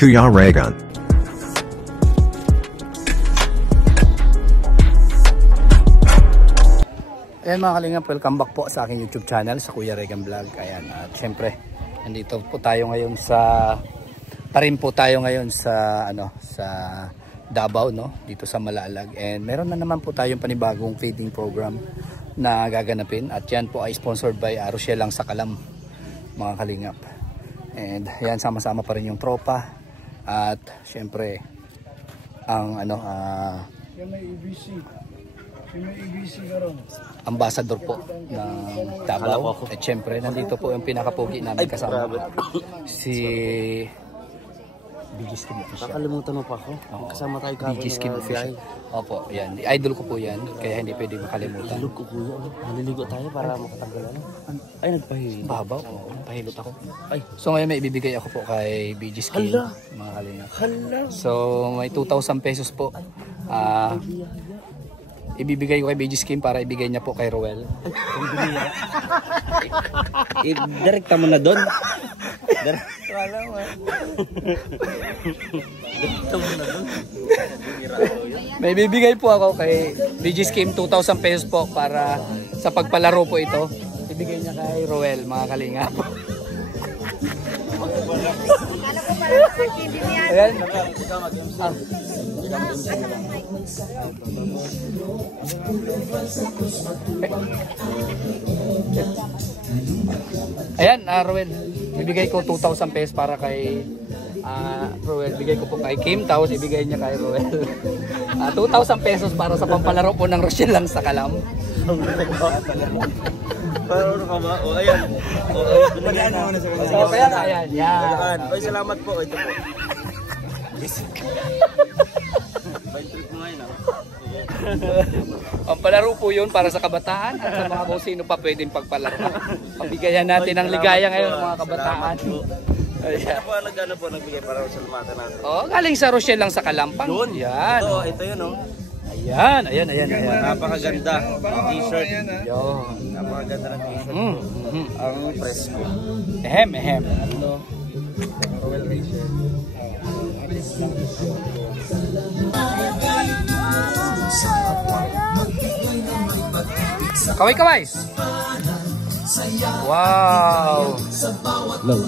Kuya Regan. Ayan mga kalingap, welcome back po sa aking YouTube channel, sa Kuya Regan Vlog. Ayan, at syempre, nandito po tayo ngayon sa, sa Davao, no? Dito sa Malalag. And meron na naman po tayong panibagong feeding program na gaganapin. At yan po ay sponsored by Rochelle lang sa Kalam, mga kalingap. And yan, sama-sama pa rin yung tropa. At syempre, ang ambassador po ng Davao. At syempre, nandito po yung pinakapogi namin kasama. Si BG Skin Official. Nakalimutan mo pa ako. Kasama tayo kahapon. BG Skin Official. Opo, yan. Idol ko po yan. Kaya hindi pwede makalimutan. Ilog ko po yan. Naliligo tayo para makatanggal ano. Ay, nagpahilot. Babaw. Oo, nagpahilot ako. Ay. So ngayon may ibibigay ako po kay BG Skin. Hala. Mga kalingap. Hala. So may 2,000 pesos po. Ibibigay ko kay BG Skin para ibigay niya po kay Roel. Direkta mo na doon. May bibigay po ako kay BG Skin 2,000 pesos po para sa pagpalaro po ito. Ibigay niya kay Roel, mga kalingap. Ayan. Ayan, Roel. Ibigay ko 2,000 pesos para kay Roel. Ibigay ko po kay Kim, tapos ibigay niya kay Roel. 2,000 pesos para sa pampalaro po ng Rochelle lang sa Kalam. Parang ka ba? O ayan. O ayan. So, ayan. Yan. Oy, salamat po. Ito po. May trip mo ngayon ah. Pampalaro po yun para sa kabataan at sa mga kung sino pa pwedeng pagpalaro. Pabigayan natin ang ligaya ngayon mga kabataan. Ano po nagbigay para sa lumata natin? Oh, galing sa Rochelle lang sa Kalampang. Doon. Yan. Ito yun oh. Ayan. Napakaganda ng t-shirt. Yo. Napakaganda ng t-shirt. Ang presko. Ehem. Royal Racer. Kaway. Wow. Low.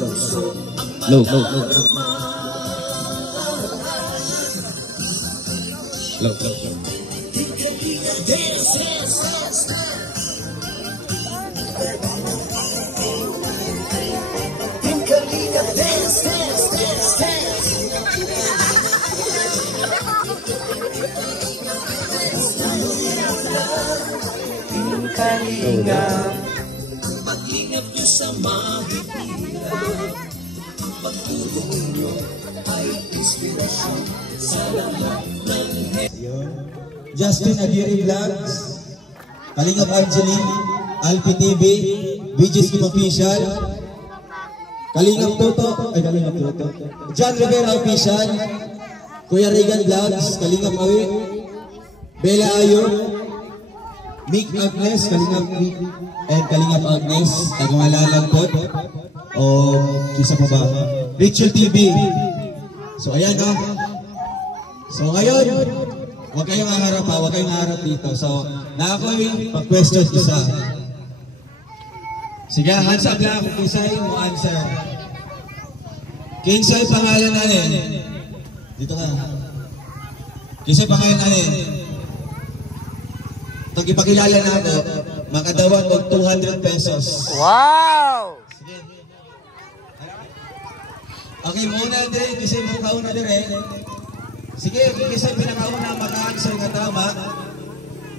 Mag-ingat nyo sa mahihirap. Pagtulong nyo ay inspirasyon sa lahat ng Justin Aguirre Vlogs, Kalingap Angeline, Alpi TV, BG Skin Official, Kalingap Toto, John Rivera Official, Kuya Regan Vlogs, Kalingap Awi, Bella Ayo, Mick Agnes, Kalingap Mick, and Kalingap Agnes, nagmalalang po, o kisa pa ba? Rachel TV. So ayan o. So ngayon, huwag kayong haharap ha, huwag kayong haharap dito. So, nakakoy, pag-question isa. Sige, hands up lang kung kisay mo answer. Kinsay pangalan natin. Dito ka. Kinsay pangalan natin. Pag ipakilala na ako, makadawat og 200 pesos. Wow! Sige. Okay, muna din. Kinsay mo kauna din eh. Sige, kinsay pinakauna maka-answer nga tama,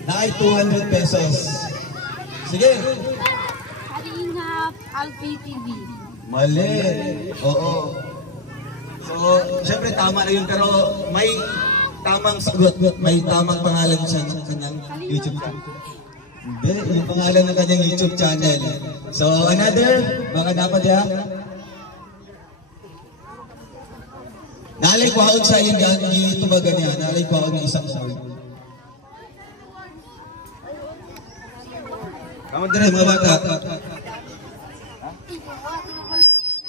na ay 200 pesos. Sige. Kalingap Alpi TV. Mali. Oo. So, syempre tama na yun, pero may tamang sagot, may tamang pangalan siya ng kanyang YouTube channel. Hindi, yung pangalan ng kanyang YouTube channel. So, another, baka dapat ya. Nalay kwaon sa yung tumagan niya. Nalay kwaon yung isang sawi. Kamu dire mga bata.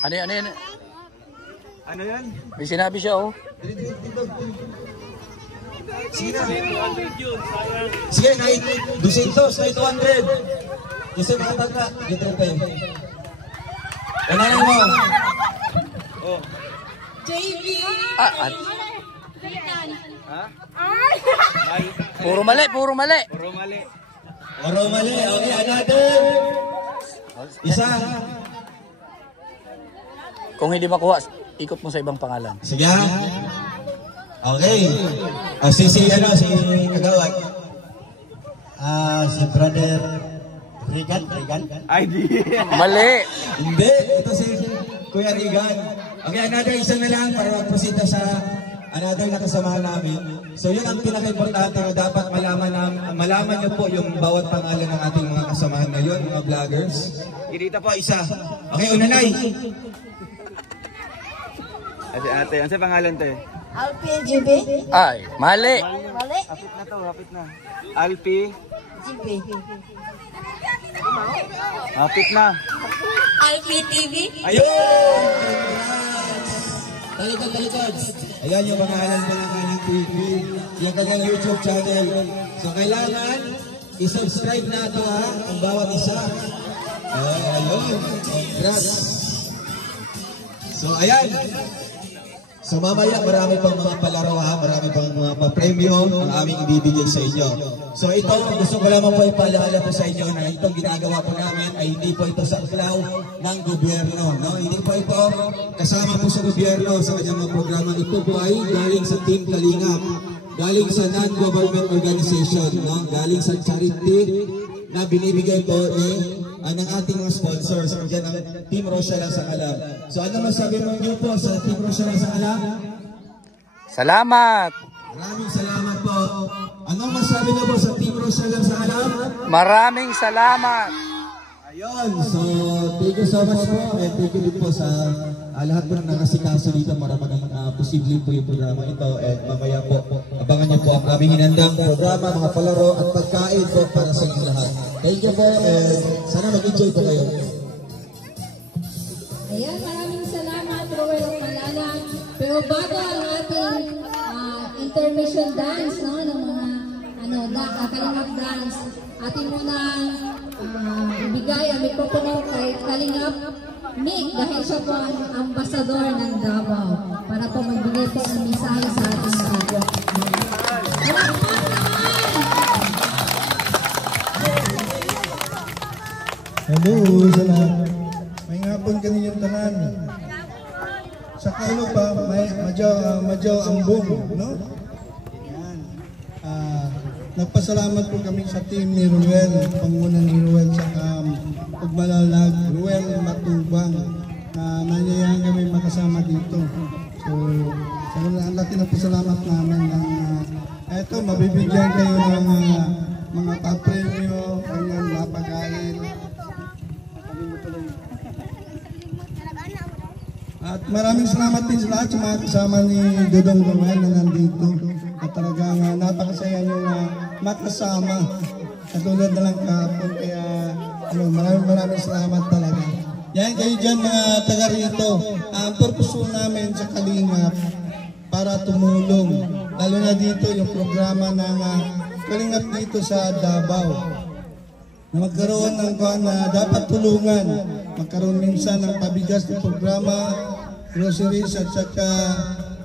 Ano yan? Ano yan? May sinabi siya oh. Sige na. Sige, night 200, night 200. Kasi makatag na. Dito rin kayo. Ano mo? Oh. JB! Ha? Puro mali, puro mali. Puro mali. Puro mali. Okay, another. Isa. Kung hindi makuha, ikot mo sa ibang pangalan. Sige. Okay. Si Kagawad. Si brother Regan. Ay, di. Mali. Hindi. Ito si Kuya Regan. Okay, another isa na lang para mag-proceed sa another na kasamahan namin. So yun ang pinaka-importante na dapat malaman niyo po yung bawat pangalan ng ating mga kasamahan ngayon, mga vloggers. Dito po isa. Okay, unanay. Ate, ano sa pangalan to eh? Alpi JB? Ay, mali. Mali? Hapit na to, hapit na. Alpi. JB. Hapit na. Alpi TV? Ayun! Talikod. Ayan yung pangalan pa ng kanyang TV. Yung kanyang YouTube channel. So kailangan i-subscribe na ito ha, ang bawat isa. Ayun. Congrats. So ayan. So mamaya marami pang mga palaro ha, marami pang mga pa-premyo ang aming ibibigay sa inyo. So ito, gusto ko lamang po ipaalala po sa inyo na itong ginagawa po namin ay hindi po ito sa klaw ng gobyerno. No? Hindi po ito kasama po sa gobyerno sa kanyang mga programa. Ito po ay galing sa Team Kalingap, galing sa non-government organization, no? Galing sa charity na binibigay po ng ating mga sponsors. So, dyan ang Team Rosia lang sa Kalab. So ano masabi mo niyo po sa Team Rosia lang sa Kalab? Salamat. Maraming salamat po. Anong masabi niyo po sa Team Rosia lang sa Kalab? Maraming salamat. Ayun, so thank you so much po and thank you din po sa lahat po na nakasikaso dito para maging posible po yung programa ito and mamaya po abangan niyo po ang aming hinandang programa, mga palaro at pagkain po para sa inyong lahat. Thank you po and sana mag-enjoy po kayo. Ayan, maraming salamat, Roel Malalang. Pero bago ang ating intermission dance, no, ng mga Kalingap dance, ating munang ibigay ang mikropono kay Kalingap Nick dahil siya po ang ambasador ng Davao para po magbigay po ng mensahe sa ating mga Hello, salamat. May ngapon kaninyong tanan. Sa kailo pa, may madyaw ambong, no? Yan. Nagpasalamat po kami sa team ni Ruel, panguna ni Ruel sa Pagmalalag, Ruel Matubang, na nanyayahan kami makasama dito. So, ang laki na pasalamat namin ng eto, mabibigyan kayo ng mga pa-premyo, ganyan, napakain. At maraming salamat din sa lahat sa mga kasama ni Dodong Romel na nandito. At talagang napakasaya nyo na makasama. Katulad na lang kahapon. Kaya maraming salamat talaga. Yan kayo dyan mga taga rito. Ang purpose namin sa Kalingap para tumulong. Lalo na dito yung programa ng Kalingap dito sa Davao. Magkaroon ng na dapat tulungan. Magkaroon minsan ng pabigas ng programa, groceries at saka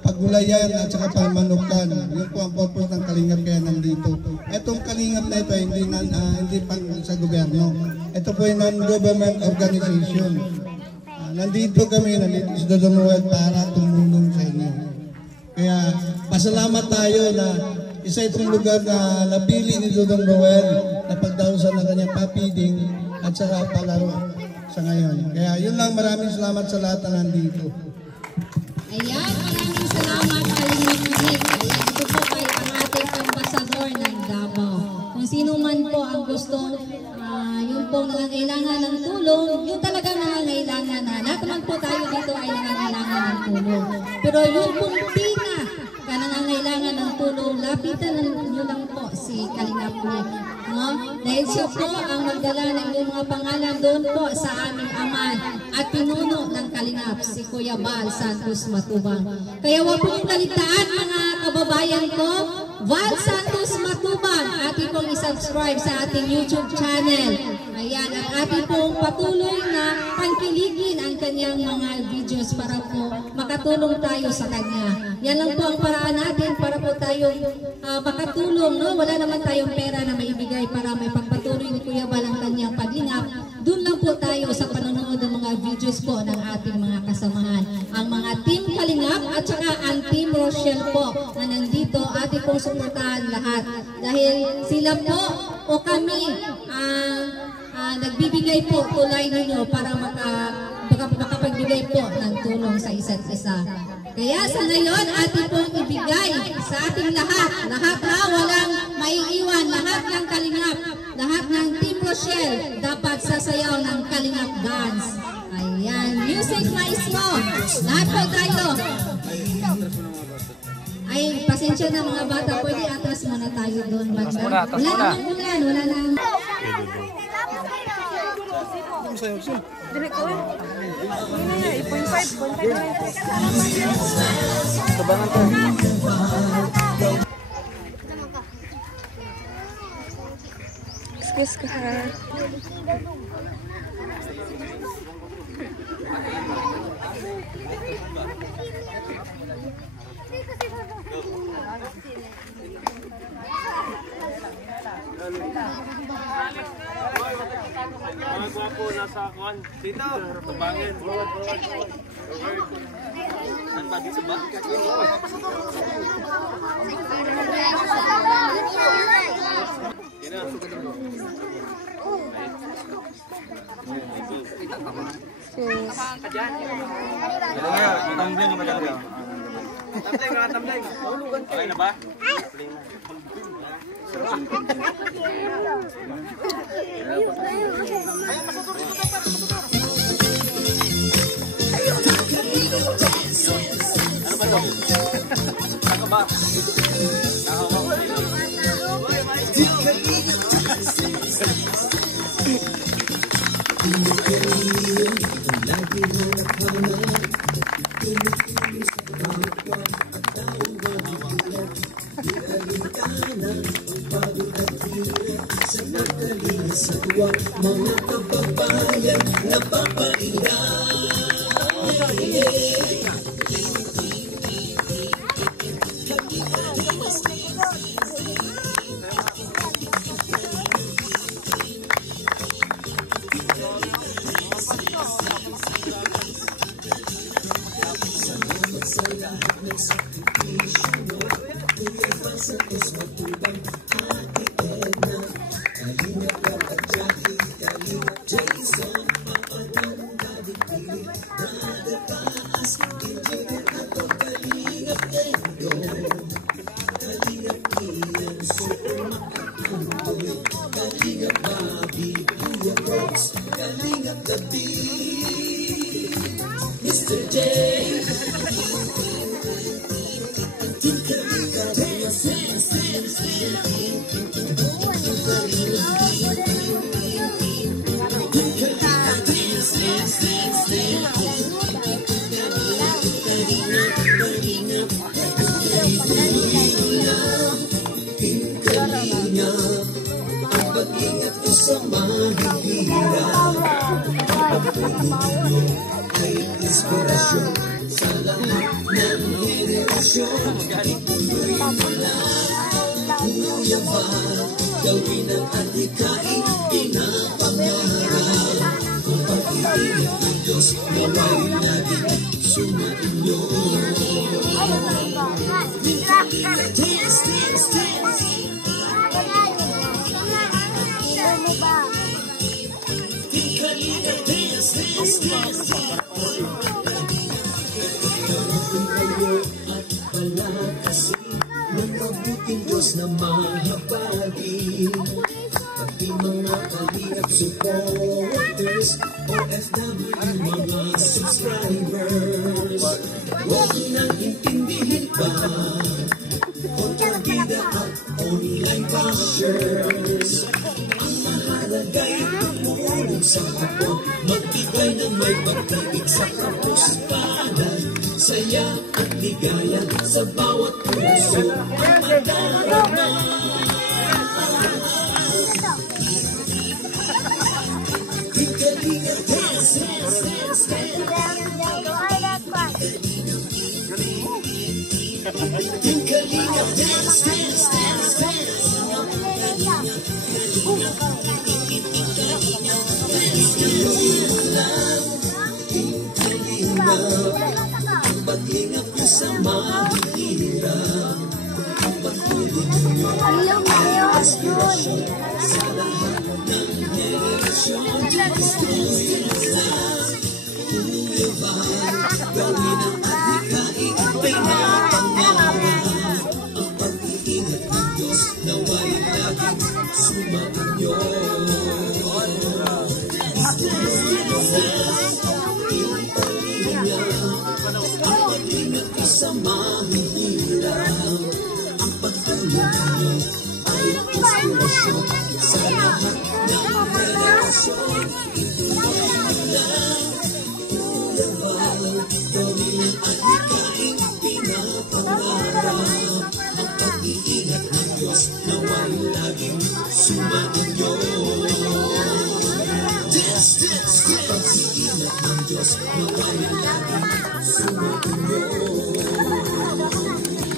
pagulayan at saka pamanukan. Yun po ang purpose ng Kalingap kaya nandito. Itong Kalingap na ito hindi pang sa gobyerno. Ito po yung non-government organization. Nandito kami, nandito si Dodong Roel para tumulong sa inyo. Kaya pasalamat tayo na isa itong lugar na napili ni Dodong Roel na pagdahusan ng kanyang papiding at saka palaro sa ngayon. Kaya yun lang, maraming salamat sa lahat na nandito. Ayan, maraming salamat Kalingap Nick. Ayan, ito po kay ang ating ambasador ng Davao. Kung sino man po ang gusto, yung po nangangailangan ng tulong, yung talagang nangangailangan na. Lahat naman po tayo dito ay nangangailangan ng tulong. Pero yung pong nangangailangan ng tulong, lapitan nyo lang po si Kalingap Nick. no? Dahil siya po ang magdala ng inyong mga pangalan doon po sa aming aman at pinuno ng Kalingap, si Kuya Val Santos Matubang. Kaya huwag pong kalitaan mga kababayan ko, Val Santos Matubang, ating pong isubscribe sa ating YouTube channel. Ayan, at ating pong patuloy na pangkiligin ang kanyang mga videos para po makatulong tayo sa kanya. Yan lang po ang paraan natin para po tayo makatulong. No? Wala naman tayong pera na maibigay para may pagpatuloy ni Kuya Val ang kanyang paglingap. Doon lang po tayo sa panonood ng mga videos po ng ating mga kasamahan. Ang mga Team Kalingap at saka ang Team Rochelle po na nandito, ating pong suportahan lahat. Dahil sila po o kami nagbibigay po tulay ninyo para makapagbigay po ng tulong sa isa't isa. Kaya sa ngayon, ating pong ibigay sa ating lahat ha, walang maiiwan, lahat ng Kalingap, lahat ng Team Rochelle, dapat sasayaw ng Kalingap dance. Ayan, music maestro, lahat po tayo. Ay, pasensya na mga bata, pwede atras muna tayo doon. Wala namang ulan, wala nang... Excuse ka. Mga gwapo nasa kwan. Dito. Tabangin. Saan ba? Dito ba? Tumbling yung madalaga. Tumbling. Okay na ba? Ano ba ito? Saka ba? Mga kababayan na papainda. Mr. J. Ang pag-ingat ko sa mahihirap ay inspirasyon sa lahat ng henerasyon. Ituloy mo lang, Kuya Val, gawin ang adhikain, pinapangarap. Ang pag-ibig ng Diyos, nawa'y laging sumainyo. Mabuting Diyos na mahabagin, pati mga kalingap supporters, OFW mga subscribers. Huwag nang intindihin pa kontrabida at online bashers. Ilagay tumulong sa kapwa, magbigay ng may pag-ibig sa kapuspanan. Saya at ligaya sa bawat puso ang madarama. Kalinga dance, dance, dance, dance. Kalinga dance, dance, dance, dance. Ang paglingap niyo sa mahihirap, ang pagtulong niyo ay inspirasyon sa lahat ng henerasyon. Gawin ang adhikain, pinapangarap. Ang pag-iingat ng Diyos nawa'y laging sumainyo. Ang pag-iingat ko sa mahihirap, ang pagtulong niyo ay inspirasyon sa lahat ng henerasyon. Gawin ang adhikain, pinapangarap. Ang pag-iingat ng Diyos nawa'y laging sumainyo. Dance, dance, dance. Pag-iingat ng Diyos nawa'y laging sumainyo.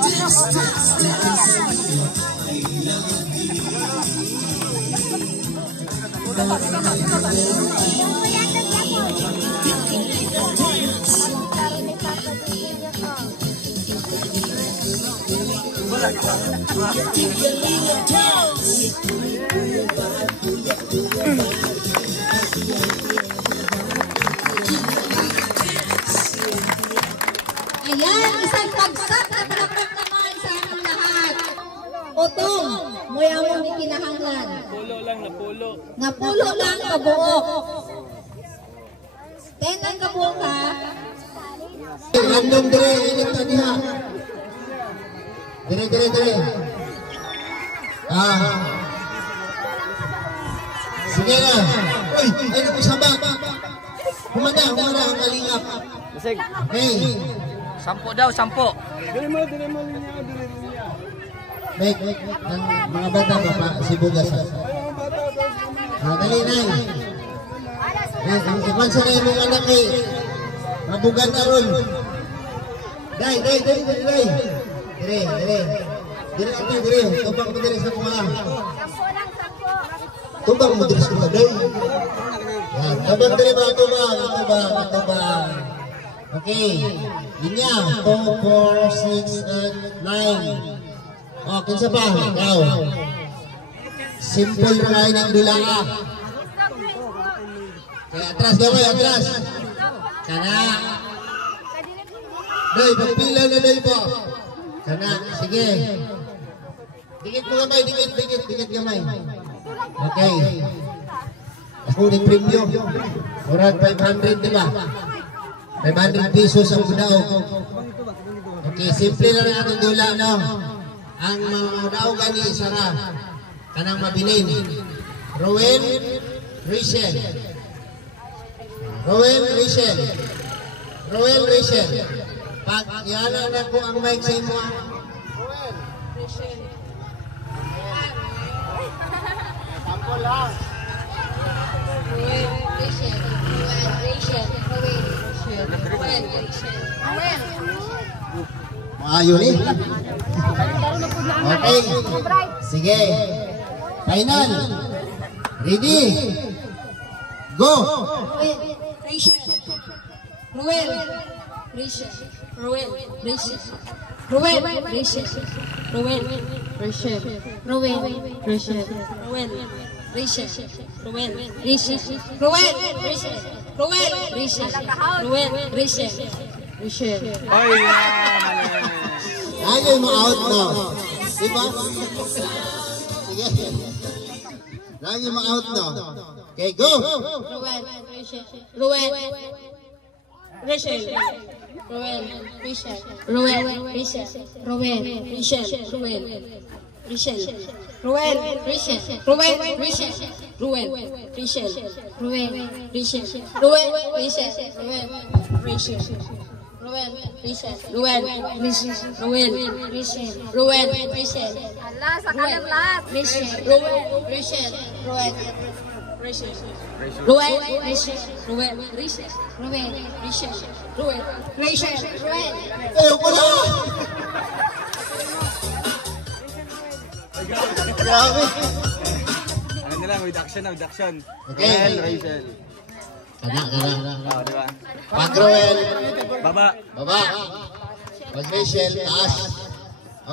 Dance, dance, dance. I love you. Ayan, isang pagsak na palakpak naman sa aming lahat. Otong, muya mo ni kinahanglan. Napulo lang, napulo. Napulo lang kabuok. Tenang kabuok ha. Random dire, init na niya. Dire. Sige na. Uy, ay nakusabak. Humanda ang kalingap. Masig. Hey. 10 daw, 10. Baik, mga bata pa si Bugas. Dali na. Ikuan sa na yung anak kay mabugan na ron. Dai. Dire. Tubang mo dire sa kumalang. Tubang mo dire sa kumalang. Yan, tubang dire ba? Tubang. Okay. Linya. 2, 4, 6, 8, 9. O, kinsa pa? Ikaw. Simple rin ng dulaa. Kaya atras gaway, atras. Kana. Day, pagpila na day po. Kana, sige. Dikit mo gamay, dikit gamay. Okay. Ako ni premium. Murag 500, diba? 500 pesos ang budaog. Okay, simple na rin atong dula, no? Ang mga daogan ni Sarah, kanang mabilin. Rowan Rachel. Pag yana na ko ang mic sa imo. Sampo lang. Maayo ni. Okay. Sige. Final. Ready. Go. Ayaw mo out na. Diba? Sige. Lagi mo out na. Okay, go! Ruel, Rachel, Ruel, Rachel, Ruel, Rachel, Ruel, Rachel, Ruel, Rachel, Ruel, Rachel, Ruel, Rachel, Ruel, Rachel. Allah, sa kalam lahat. Rachel, Ruel, Rachel, Ruel, Rachel, Ruel, Rachel, Ruel, Rachel, Ruel, Rachel, Ruel, Rachel, Ruel. Ayaw ko na! Grabe! Ano nila, with action. Okay. Rachel. Kana. Oo, di ba? Pag Ruel, Baba. baba. Pag Rachel, taas.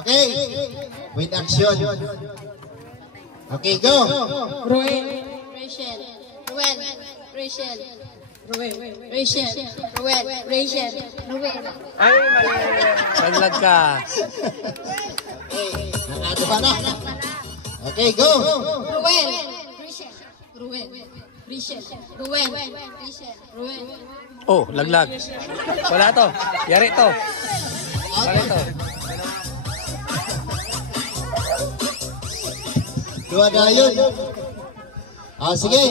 Okay. With action. Okay, go. Ruel, Rachel, Ruel, Rachel, Ruel, Rachel, Ruel, Rachel, Ruel. Ay, mali. Naglag ka. Okay, nakado pa na. Okay, go. Ruel, Rachel, Ruel, Rachel, Ruel, Rachel, Ruel. Oh, laglag. Wala to. Yari to. Yari to. Dua na yun. Sige.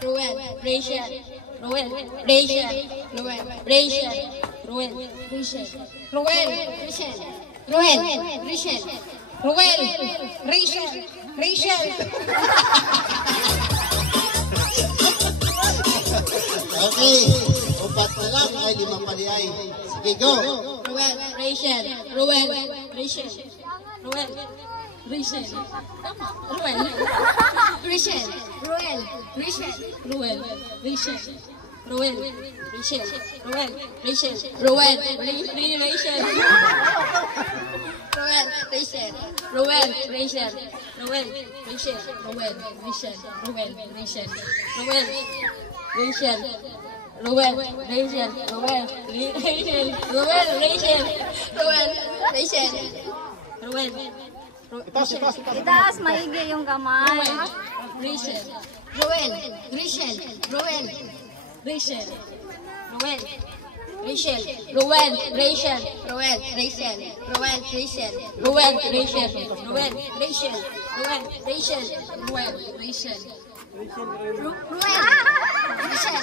Ruel, Rachel, Ruel, Rachel, Ruel, Rachel, Ruel, Rachel, Ruel, Rachel, Ruel, Rachel, Ruel, Rachel, Rachel. Okay. Upat na lang ay limang paliay. Sige, go. Ruel, Rachel, Ruel, Rachel, Ruel, Rachel, Ruel, Rachel, Ruel, Rachel, Ruel, Rachel, Ruel, Rachel, Ruel, Rachel, Ruel, Rachel, Ruel, Rachel, Ruel, Rachel, Ruel, Rachel, Ruel, Rachel, Ruel, Rachel, Ruel, Rachel, Ruel, Rachel, Ruel, Rachel, Ruel, Rachel, Ruel, Rachel, Ruel. Itaas maigi yung kamay. Rachel, Ruel, Rachel, Ruel, Rachel, Ruel, Rachel, Ruel, Rachel, Ruel, Rachel, Ruel, Rachel, Ruel, Rachel, Ruel, Rachel, Ruel, Rachel, Ruel, Rachel, Ruel, Rachel,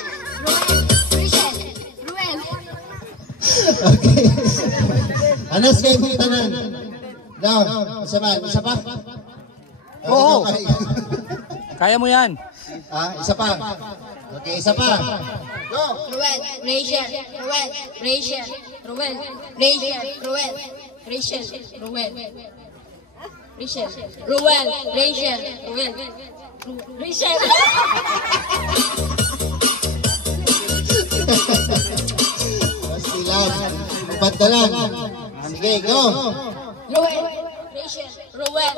Rachel, Ruel. Okay. Ano sa ibang tanan? Down. Isa pa? Oo. Kaya mo yan. Isa pa. Okay, isa pa. Go. Ruel, Rachel, Ruel, Rachel, Ruel, Rachel, Ruel, Rachel, Ruel, Rachel, Ruel, Rachel, Ruel, Rachel. Basti lang. Upat na lang. Sige, go. Ruel, Rachel, Ruel,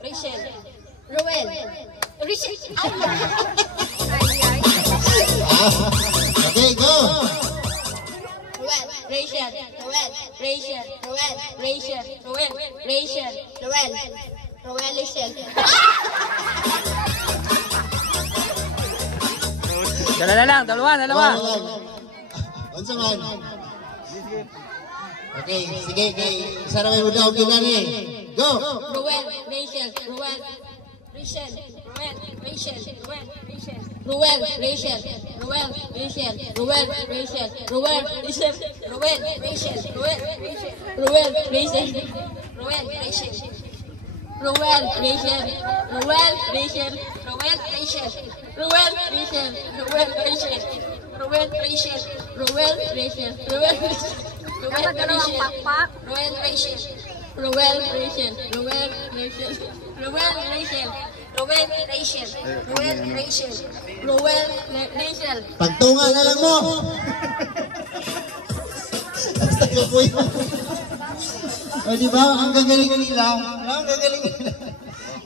Rachel, Ruel, Rachel. Okay, go. Ruel, Rachel, Ruel, Rachel, Ruel, Rachel, Ruel, Rachel, Ruel, Ruel, Rachel. Dalawa lang, dalawa. Unsa man? Okay, sige, kay isa na may mudaw kilani. Go. Ruel, Rachel, Ruel, Rachel, Ruel, Rachel, Ruel, Rachel, Ruel, Rachel, Ruel, Rachel, Ruel, Rachel, Ruel, Rachel, Ruel, Rachel, Ruel, Rachel, Ruel, Rachel, Ruel, Rachel, Ruel, Rachel, Ruel, Rachel, Ruel, Rachel, Ruel, Rachel, Ruel, Rachel, Ruel, Rachel, Ruel, Rachel, Ruel, Rachel. Ruel, Rachel, Ruel, Rachel, Ruel, Rachel, Ruel, Rachel, Ruel, Rachel, Ruel, Rachel, Ruel, Rachel, Ruel, Rachel. Pagtunga na lang mo. Basta ka po yun. O diba, ang gagaling nila. Ang gagaling nila.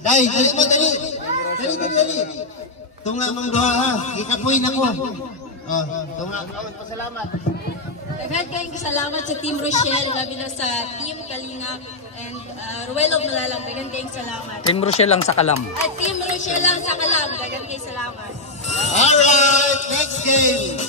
Dahil, dali mo, dali. Dali. Tunga mong doha ha. Ikapoy na ko. Tunga. Pasalamat. Daghan kayong salamat sa Team Rochelle, labi na sa Team Kalingap, and Ruel of Malalang, daghan kayong salamat. Team Rochelle lang sa Kalam. At Team Rochelle lang sa Kalam, daghan kayong salamat. Alright, next game.